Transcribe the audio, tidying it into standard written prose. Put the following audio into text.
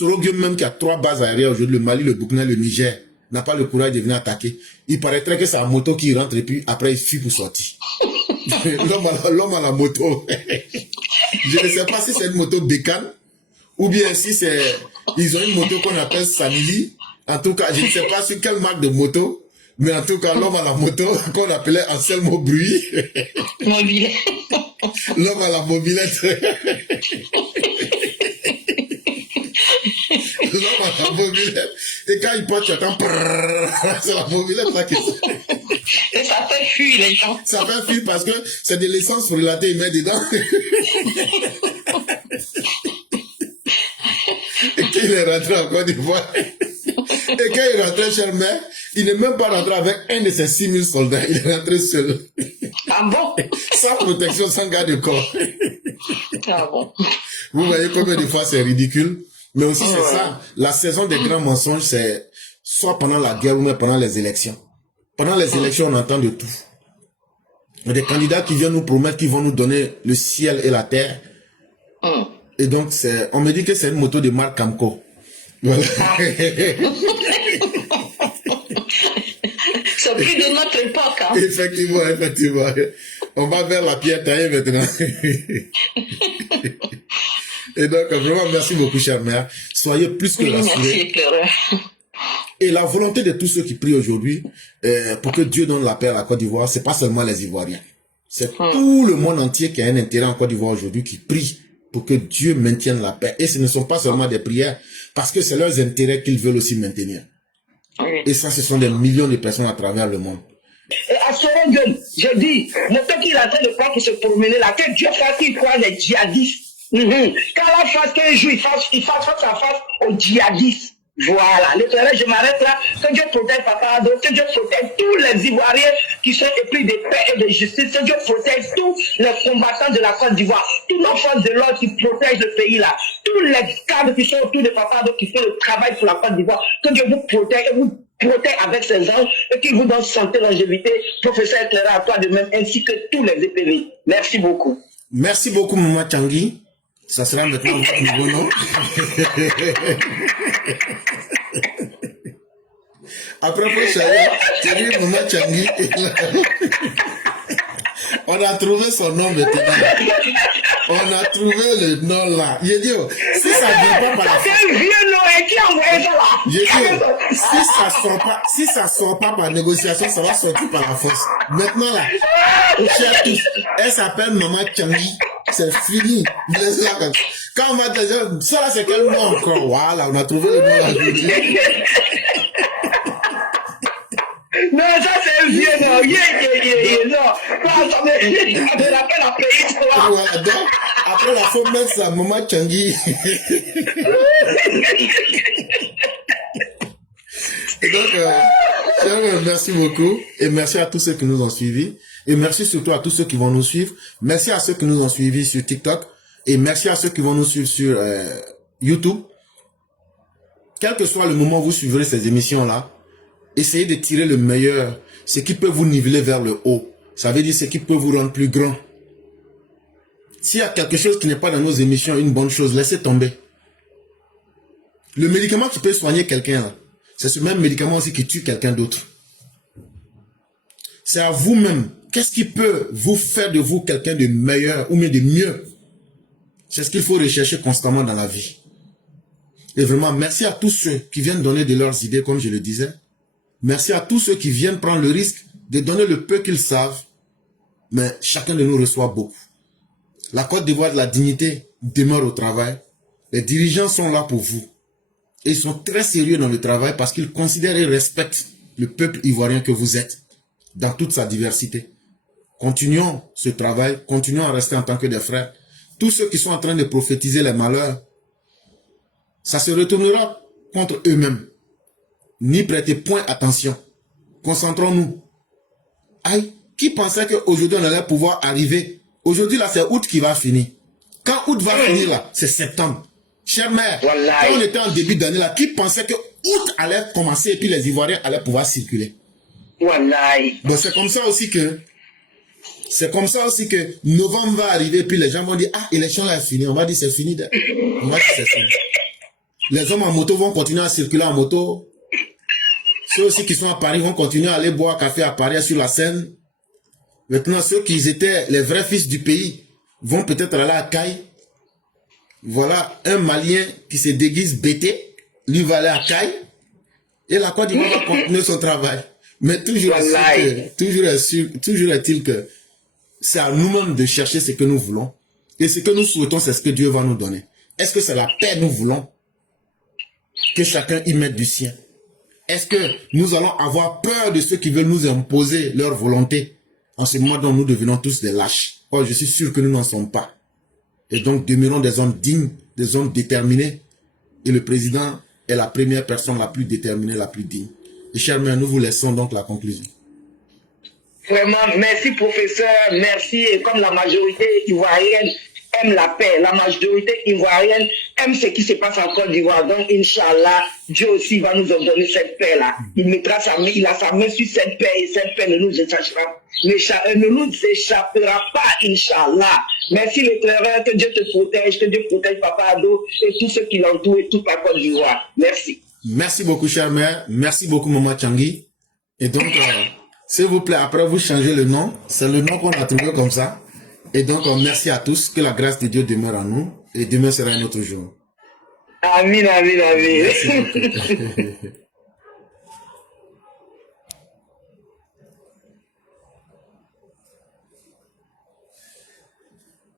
Soroguem même qui a 3 bases aériennes aujourd'hui, le Mali, le Burkina, le Niger, n'a pas le courage de venir attaquer. Il paraîtrait que c'est la moto qui rentre et puis après il fuit pour sortir. L'homme à la moto. Je ne sais pas si c'est une moto bécane ou bien si c'est... Ils ont une moto qu'on appelle Samili. En tout cas, je ne sais pas sur quelle marque de moto. Mais en tout cas, l'homme à la moto, qu'on appelait Anselmo Bruit. Mobilette. L'homme à la mobilette. L'homme à la mobilette. Et quand il porte, tu attends, c'est la mobilette là qui... Et ça fait fuir les gens. Ça fait fuir parce que c'est de l'essence frelaté, il met dedans. Et quand il est rentré en Côte d'Ivoire, et quand il est rentré chez le maire, il n'est même pas rentré avec un de ses 6000 soldats, il est rentré seul. Ah bon? Sans protection, sans garde-corps. Ah bon? Vous voyez combien de fois c'est ridicule? Mais aussi c'est ça, la saison des grands mensonges, c'est soit pendant la guerre ou même pendant les élections. Pendant les élections, on entend de tout. Il y a des candidats qui viennent nous promettre qu'ils vont nous donner le ciel et la terre. Et donc, on me dit que c'est une moto de marque Camco. Voilà. C'est plus de notre époque. Hein? Effectivement, effectivement. On va vers la pierre taillée maintenant. Et donc, vraiment, merci beaucoup, chère mère. Soyez plus que rassurés. Merci, éclaireur. Et la volonté de tous ceux qui prient aujourd'hui, pour que Dieu donne la paix à la Côte d'Ivoire, c'est pas seulement les Ivoiriens. C'est tout le monde entier qui a un intérêt en Côte d'Ivoire aujourd'hui qui prie pour que Dieu maintienne la paix. Et ce ne sont pas seulement des prières, parce que c'est leurs intérêts qu'ils veulent aussi maintenir. Oui. Et ça, ce sont des millions de personnes à travers le monde. Et à Soroguem, je dis, le temps qu'il est en train de croire qu'il se promenait là, que Dieu fasse qu'il croit les djihadistes. Quand la face qu'un jour il fasse face à face aux djihadistes. Voilà, l'éternel, je m'arrête là. Que Dieu protège Papa Ado, que Dieu protège tous les Ivoiriens qui sont épris de paix et de justice, que Dieu protège tous les combattants de la Côte d'Ivoire, tous nos forces de l'ordre qui protègent le pays là, tous les cadres qui sont autour de Papa Ado qui font le travail pour la Côte d'Ivoire, que Dieu vous protège et vous protège avec ses anges et qu'il vous donne santé, longévité, professeur éclaireur à toi de même, ainsi que tous les épérés. Merci beaucoup. Merci beaucoup, Maman Tanguy. Ça sera maintenant votre nouveau nom. Après, tu dis Maman Tanguy. On a trouvé son nom maintenant. On a trouvé le nom là. J'ai dit, si ça ne vient pas par la force. C'est un vieux nom qui a envoyé ça là. J'ai dit, si ça sort pas par négociation, ça va sortir par la force. Maintenant là, elle s'appelle Maman Tanguy. C'est fini. Quand on va te dire, ça là c'est quel nom encore? Voilà, on a trouvé le nom là. Non, ça c'est un vieux nom. Non. Quand ça me rappelle un pays. Voilà, donc, après la faut mettre ça, Maman Tanguy. Et donc, merci beaucoup. Et merci à tous ceux qui nous ont suivis. Et merci surtout à tous ceux qui vont nous suivre. Merci à ceux qui nous ont suivis sur TikTok. Et merci à ceux qui vont nous suivre sur YouTube. Quel que soit le moment où vous suivrez ces émissions-là, essayez de tirer le meilleur, ce qui peut vous niveler vers le haut. Ça veut dire ce qui peut vous rendre plus grand. S'il y a quelque chose qui n'est pas dans nos émissions, une bonne chose, laissez tomber. Le médicament qui peut soigner quelqu'un, c'est ce même médicament aussi qui tue quelqu'un d'autre. C'est à vous-même. Qu'est-ce qui peut vous faire de vous quelqu'un de meilleur ou même de mieux? C'est ce qu'il faut rechercher constamment dans la vie. Et vraiment, merci à tous ceux qui viennent donner de leurs idées, comme je le disais. Merci à tous ceux qui viennent prendre le risque de donner le peu qu'ils savent. Mais chacun de nous reçoit beaucoup. La Côte d'Ivoire de la dignité demeure au travail. Les dirigeants sont là pour vous. Et ils sont très sérieux dans le travail parce qu'ils considèrent et respectent le peuple ivoirien que vous êtes dans toute sa diversité. Continuons ce travail, continuons à rester en tant que des frères. Tous ceux qui sont en train de prophétiser les malheurs, ça se retournera contre eux-mêmes. N'y prêtez point attention. Concentrons-nous. Aïe, qui pensait qu'aujourd'hui on allait pouvoir arriver? Aujourd'hui là, c'est août qui va finir. Quand août va finir là, c'est septembre. Chère mère, quand on était en début d'année là, qui pensait que août allait commencer et puis les Ivoiriens allaient pouvoir circuler? Donc c'est comme ça aussi que novembre va arriver, puis les gens vont dire, ah, l'élection là est finie. On va dire c'est fini. On va dire c'est fini. Les hommes en moto vont continuer à circuler en moto. Ceux aussi qui sont à Paris vont continuer à aller boire café à Paris sur la Seine. Maintenant, ceux qui étaient les vrais fils du pays vont peut-être aller à Caille. Voilà un Malien qui se déguise BT. Lui va aller à Caille. Et la Côte d'Ivoire va continuer son travail. Mais toujours est-il que c'est à nous-mêmes de chercher ce que nous voulons. Et ce que nous souhaitons, c'est ce que Dieu va nous donner. Est-ce que c'est la paix que nous voulons? Que chacun y mette du sien. Est-ce que nous allons avoir peur de ceux qui veulent nous imposer leur volonté en ce moment dont nous devenons tous des lâches? Or, je suis sûr que nous n'en sommes pas. Et donc, demeurons des hommes dignes, des hommes déterminés. Et le président est la première personne la plus déterminée, la plus digne. Et chers mères, nous vous laissons donc la conclusion. Vraiment, merci professeur, merci. Et comme la majorité ivoirienne aime la paix, la majorité ivoirienne aime ce qui se passe en Côte d'Ivoire. Donc, Inch'Allah, Dieu aussi va nous donner cette paix-là. Il mettra il a sa main sur cette paix et cette paix ne nous échappera pas, Inch'Allah. Merci l'éclaireur, que Dieu te protège, Papa Ado et tous ceux qui l'entourent et toute la Côte d'Ivoire. Merci. Merci beaucoup, chère mère. Merci beaucoup, Maman Changi. Et donc, s'il vous plaît, après vous changez le nom. C'est le nom qu'on a trouvé comme ça. Et donc, merci à tous. Que la grâce de Dieu demeure en nous. Et demain sera un autre jour. Amen, amen, amen. Merci beaucoup.